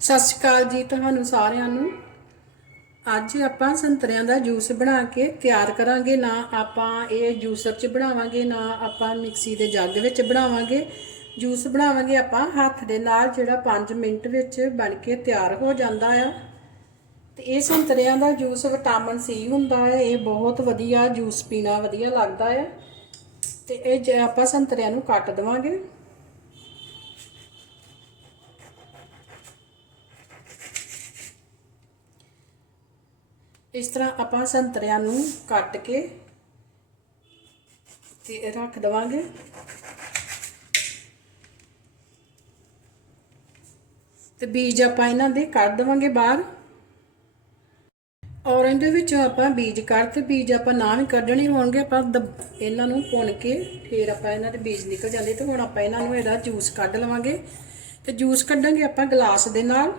ਸਤਿ ਸ਼੍ਰੀ ਅਕਾਲ ਜੀ ਤੁਹਾਨੂੰ ਸਾਰਿਆਂ ਨੂੰ। ਅੱਜ ਆਪਾਂ ਸੰਤਰਿਆਂ ਦਾ ਜੂਸ ਬਣਾ ਕੇ ਤਿਆਰ ਕਰਾਂਗੇ। ਨਾ ਆਪਾਂ ਇਹ ਜੂਸਰ 'ਚ ਬਣਾਵਾਂਗੇ, ਨਾ ਆਪਾਂ ਮਿਕਸੀ ਦੇ ਜੱਗ ਵਿੱਚ ਬਣਾਵਾਂਗੇ। ਜੂਸ ਬਣਾਵਾਂਗੇ ਆਪਾਂ ਹੱਥ ਦੇ ਨਾਲ, ਜਿਹੜਾ 5 ਮਿੰਟ ਵਿੱਚ ਬਣ ਕੇ ਤਿਆਰ ਹੋ ਜਾਂਦਾ ਆ। ਤੇ ਇਹ ਸੰਤਰਿਆਂ ਦਾ ਜੂਸ ਵਿਟਾਮਿਨ ਸੀ ਹੁੰਦਾ ਹੈ ਇਹ ਬਹੁਤ ਵਧੀਆ ਜੂਸ ਪੀਣਾ ਵਧੀਆ ਲੱਗਦਾ ਹੈ ਤੇ ਇਹ ਜੇ ਆਪਾਂ ਸੰਤਰਿਆਂ ਨੂੰ ਕੱਟ ਦੇਵਾਂਗੇ। ਇਸ ਤਰ੍ਹਾਂ ਆਪਾਂ ਸੰਤਰਿਆਂ ਨੂੰ ਕੱਟ ਕੇ ਤੇ ਰੱਖ ਦਵਾਂਗੇ। ਤੇ ਬੀਜ ਆਪਾਂ ਇਹਨਾਂ ਦੇ ਕੱਢ ਦਵਾਂਗੇ ਬਾਹਰ। ਔਰੰਜ ਦੇ ਵਿੱਚੋਂ ਆਪਾਂ ਬੀਜ ਕੱਢ ਤੇ ਬੀਜ ਆਪਾਂ ਨਾ ਵੀ ਕੱਢਣੇ ਹੋਣਗੇ, ਆਪਾਂ ਦਬ- ਇਹਨਾਂ ਨੂੰ ਭੁੰਨ ਕੇ ਫਿਰ ਆਪਾਂ ਇਹਨਾਂ ਦੇ ਬੀਜ ਨਿਕਲ ਜਾਂਦੇ ਤੇ ਹੁਣ ਆਪਾਂ ਇਹਨਾਂ ਨੂੰ ਇਹਦਾ ਜੂਸ ਕੱਢ ਲਵਾਂਗੇ। ਤੇ ਜੂਸ ਕੱਢਾਂਗੇ ਆਪਾਂ ਗਲਾਸ ਦੇ ਨਾਲ।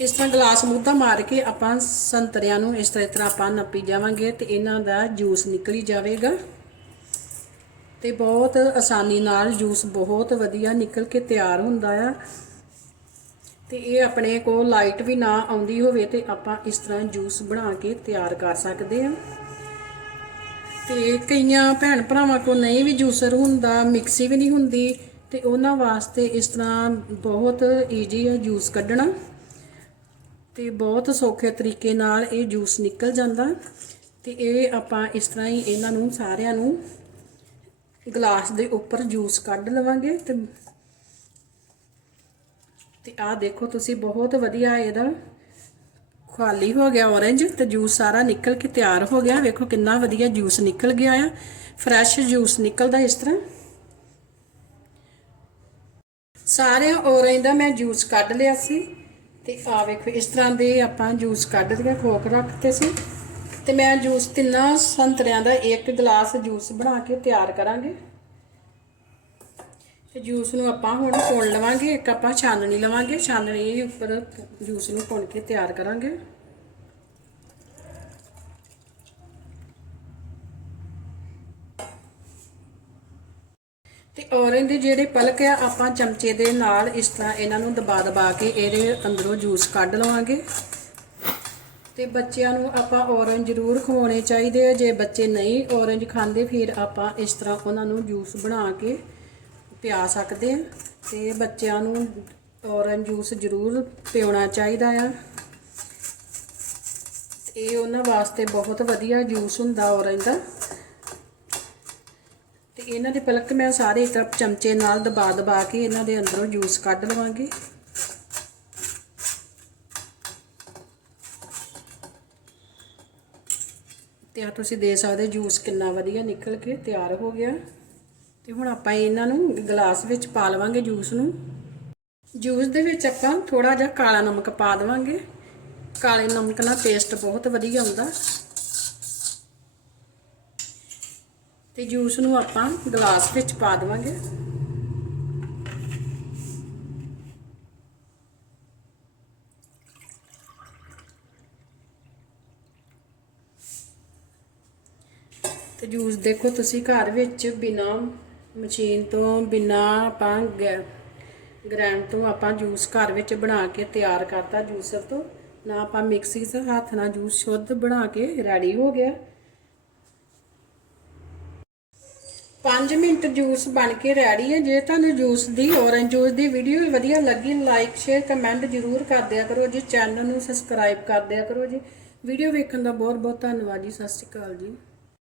ਇਸ ਤਰ੍ਹਾਂ ਗਲਾਸ ਮੂਧਾ ਮਾਰ ਕੇ ਆਪਾਂ ਸੰਤਰਿਆਂ ਨੂੰ ਇਸ ਤਰ੍ਹਾਂ ਇਸ ਤਰ੍ਹਾਂ ਆਪਾਂ ਨੱਪੀ ਜਾਵਾਂਗੇ ਤੇ ਇਹਨਾਂ ਦਾ ਜੂਸ ਨਿਕਲੀ ਜਾਵੇਗਾ। ਤੇ ਬਹੁਤ ਆਸਾਨੀ ਨਾਲ ਜੂਸ ਬਹੁਤ ਵਧੀਆ ਨਿਕਲ ਕੇ ਤਿਆਰ ਹੁੰਦਾ ਆ। ਤੇ ਇਹ ਆਪਣੇ ਕੋਲ ਲਾਈਟ ਵੀ ਨਾ ਆਉਂਦੀ ਹੋਵੇ ਤੇ ਆਪਾਂ ਇਸ ਤਰ੍ਹਾਂ ਜੂਸ ਬਣਾ ਕੇ ਤਿਆਰ ਕਰ ਸਕਦੇ ਹਾਂ। ਤੇ ਕਈਆਂ ਭੈਣ ਭਰਾਵਾਂ ਕੋਲ ਨਹੀਂ ਵੀ ਜੂਸਰ ਹੁੰਦਾ, ਮਿਕਸੀ ਵੀ ਨਹੀਂ ਹੁੰਦੀ ਤੇ ਉਹਨਾਂ ਵਾਸਤੇ ਇਸ ਤਰ੍ਹਾਂ ਬਹੁਤ ਈਜੀ ਹੈ ਜੂਸ ਕੱਢਣਾ। ਤੇ ਬਹੁਤ ਸੌਖੇ ਤਰੀਕੇ ਨਾਲ ਇਹ ਜੂਸ ਨਿਕਲ ਜਾਂਦਾ ਤੇ ਇਹ ਆਪਾਂ ਇਸ ਤਰ੍ਹਾਂ ਹੀ ਇਹਨਾਂ ਨੂੰ ਸਾਰਿਆਂ ਨੂੰ ਗਲਾਸ ਦੇ ਉੱਪਰ ਜੂਸ ਕੱਢ ਲਵਾਂਗੇ ਤੇ ਤੇ ਆਹ ਦੇਖੋ ਤੁਸੀਂ ਬਹੁਤ ਵਧੀਆ ਇਹਦਾ ਖਾਲੀ ਹੋ ਗਿਆ ਔਰੰਜ ਤੇ ਜੂਸ ਸਾਰਾ ਨਿਕਲ ਕੇ ਤਿਆਰ ਹੋ ਗਿਆ। ਵੇਖੋ ਕਿੰਨਾ ਵਧੀਆ ਜੂਸ ਨਿਕਲ ਗਿਆ ਆ। ਫਰੈਸ਼ ਜੂਸ ਨਿਕਲਦਾ ਇਸ ਤਰ੍ਹਾਂ। ਸਾਰੇ ਔਰੰਜ ਦਾ ਮੈਂ ਜੂਸ ਕੱਢ ਲਿਆ ਸੀ। ਤੇ ਆ ਵੇਖੋ, ਇਸ ਤਰ੍ਹਾਂ ਦੇ ਆਪਾਂ ਜੂਸ ਕੱਢ ਕੇ ਖੋਕ ਰੱਖਤੇ ਸੀ। ਤੇ ਮੈਂ ਜੂਸ ਤਿੰਨਾਂ ਸੰਤਰਿਆਂ ਦਾ ਇੱਕ ਗਲਾਸ ਜੂਸ ਬਣਾ ਕੇ ਤਿਆਰ ਕਰਾਂਗੇ। ਤੇ ਜੂਸ ਨੂੰ ਆਪਾਂ ਹੁਣ ਪੁਣ ਲਵਾਂਗੇ, ਇੱਕ ਆਪਾਂ ਛਾਨਣੀ ਲਵਾਂਗੇ। ਛਾਨਣੀ ਉੱਪਰ ਜੂਸ ਨੂੰ ਪੁਣ ਕੇ ਤਿਆਰ ਕਰਾਂਗੇ। ਤੇ ਔਰੰਜ ਦੇ ਜਿਹੜੇ ਪਲਕ ਆ, ਆਪਾਂ ਚਮਚੇ ਦੇ ਨਾਲ ਇਸ ਤਰ੍ਹਾਂ ਇਹਨਾਂ ਨੂੰ ਦਬਾ ਦਬਾ ਕੇ ਇਹਦੇ ਅੰਦਰੋਂ ਜੂਸ ਕੱਢ ਲਵਾਂਗੇ। ਤੇ ਬੱਚਿਆਂ ਨੂੰ ਆਪਾਂ ਔਰੰਜ ਜ਼ਰੂਰ ਖਵਾਉਣੇ ਚਾਹੀਦੇ ਆ। ਜੇ ਬੱਚੇ ਨਹੀਂ ਔਰੰਜ ਖਾਂਦੇ, ਫਿਰ ਆਪਾਂ ਇਸ ਤਰ੍ਹਾਂ ਉਹਨਾਂ ਨੂੰ ਜੂਸ ਬਣਾ ਕੇ ਪਿਆ ਸਕਦੇ ਆ। ਤੇ ਬੱਚਿਆਂ ਨੂੰ ਔਰੰਜ ਜੂਸ ਜ਼ਰੂਰ ਪਿਉਣਾ ਚਾਹੀਦਾ ਆ। ਇਹ ਉਹਨਾਂ ਵਾਸਤੇ ਬਹੁਤ ਵਧੀਆ ਜੂਸ ਹੁੰਦਾ ਔਰੰਜ ਦਾ। ਇਹਨਾਂ ਦੇ ਪਲਕ ਮੈਂ ਸਾਰੇ ਇੱਕ ਚਮਚੇ ਨਾਲ ਦਬਾ ਦਬਾ ਕੇ ਇਹਨਾਂ ਦੇ ਅੰਦਰੋਂ ਜੂਸ ਕੱਢ ਲਵਾਂਗੀ। ਤੇ ਆ ਤੁਸੀਂ ਦੇ ਸਕਦੇ ਜੂਸ ਕਿੰਨਾ ਵਧੀਆ ਨਿਕਲ ਕੇ ਤਿਆਰ ਹੋ ਗਿਆ। ਤੇ ਹੁਣ ਆਪਾਂ ਇਹਨਾਂ ਨੂੰ ਗਲਾਸ ਵਿੱਚ ਪਾ ਲਵਾਂਗੇ ਜੂਸ ਨੂੰ। ਜੂਸ ਦੇ ਵਿੱਚ ਆਪਾਂ ਥੋੜਾ ਜਿਹਾ ਕਾਲਾ ਨਮਕ ਪਾ ਦੇਵਾਂਗੇ। ਕਾਲੇ ਨਮਕ ਨਾਲ ਟੇਸਟ ਬਹੁਤ ਵਧੀਆ ਹੁੰਦਾ। ਤੇ ਜੂਸ ਨੂੰ ਆਪਾਂ ਗਲਾਸ ਵਿੱਚ ਪਾ ਦੇਵਾਂਗੇ। ਤੇ ਜੂਸ ਦੇਖੋ ਤੁਸੀਂ ਘਰ ਵਿੱਚ ਬਿਨਾ ਮਸ਼ੀਨ ਤੋਂ, ਬਿਨਾ ਆਪਾਂ ਗ੍ਰੈਂਡ ਤੋਂ ਆਪਾਂ ਜੂਸ ਘਰ ਵਿੱਚ ਬਣਾ ਕੇ ਤਿਆਰ ਕਰਤਾ ਜੂਸਰ ਤੋਂ। ਨਾ ਆਪਾਂ ਮਿਕਸੀ 'ਚ ਹੱਥ ਨਾਲ ਜੂਸ ਸ਼ੁੱਧ ਬਣਾ ਕੇ ਰੈਡੀ ਹੋ ਗਿਆ। 5 ਮਿੰਟ ਜੂਸ ਬਣ ਕੇ ਰੈਡੀ ਹੈ। ਜੇ ਤੁਹਾਨੂੰ ਜੂਸ ਦੀ, ਔਰੰਜ ਜੂਸ ਦੀ ਵੀਡੀਓ ਵਧੀਆ ਲੱਗੀ ਲਾਈਕ ਸ਼ੇਅਰ ਕਮੈਂਟ ਜ਼ਰੂਰ ਕਰ ਦਿਆ ਕਰੋ ਜੀ। ਚੈਨਲ ਨੂੰ ਸਬਸਕ੍ਰਾਈਬ ਕਰ ਦਿਆ ਕਰੋ ਜੀ। ਵੀਡੀਓ ਵੇਖਣ ਦਾ ਬਹੁਤ ਬਹੁਤ ਧੰਨਵਾਦ ਜੀ। ਸਤਿ ਸ਼੍ਰੀ ਅਕਾਲ ਜੀ।